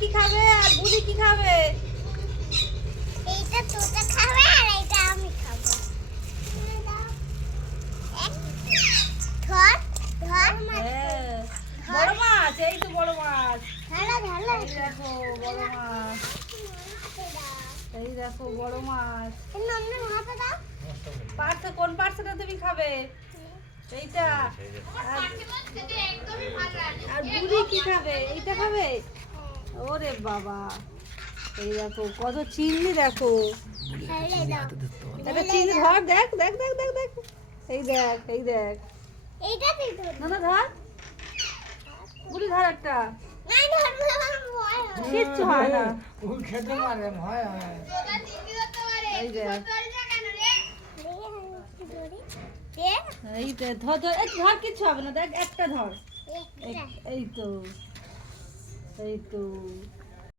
কি খাবে আর বুড়ি কি খাবে? এইটা তোতা খাবে আর এটা আমি খাবো। ধর ধর হ্যাঁ, বড় মাছ, এই তো বড় মাছ। ঢালা ঢালা এই দেখো বড় মাছ, এই দেখো বড় মাছ। নন্দন হাতে দাও। পার্সে কোন পার্সেটা তুমি খাবে? এইটা। আর বুড়ি কি খাবে? এইটা খাবে? ওরে বাবা, এই দেখো কত চিংড়ি, দেখো ঢেলে দাও। একটা চিংড়ি ধর, দেখ দেখ দেখ দেখ দেখ, এই দেখ এই দেখ, এইটা তুই ধর। না না ধর, বুড়ি ধর একটা, না ধরবো না, ভয় হয়। কিচ্ছু হয় না। ও খেতে পারে ভয় হয়। এই দেখ, দে, এই দেখ, ধর ধর, এই ধর, কিচ্ছু হবে না, দেখ একটা ধর, দে, দে। এই তো, এই তো।